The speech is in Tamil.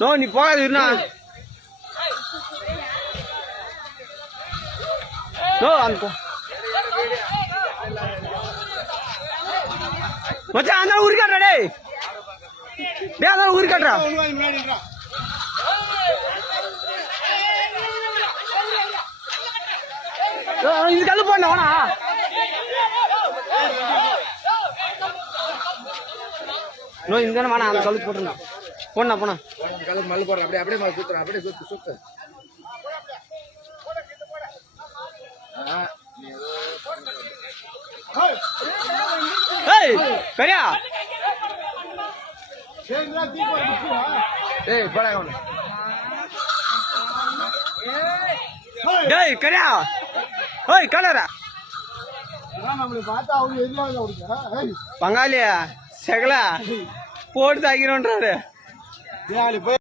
நோ நீ போகாது இருந்தா நோ அந்த மச்சான் அந்த ஊரு காட்டுறா டேய் டேய் அந்த ஊரு காட்டுறா இது கல்லு போடல வேணா நோ இந்த வேணா அந்த கல்லு போட்டுருந்தா போனா போனா கல்லு மல்லு போடுறேன் அப்படியே அப்படியே சுத்துறேன் அப்படியே சுத்து சுத்து ஏய் கரியா ஏய் போடா டேய் கரியா ஓய் கலரா பங்காளியா செகலா போட்டு தாக்கிறோன்றாரு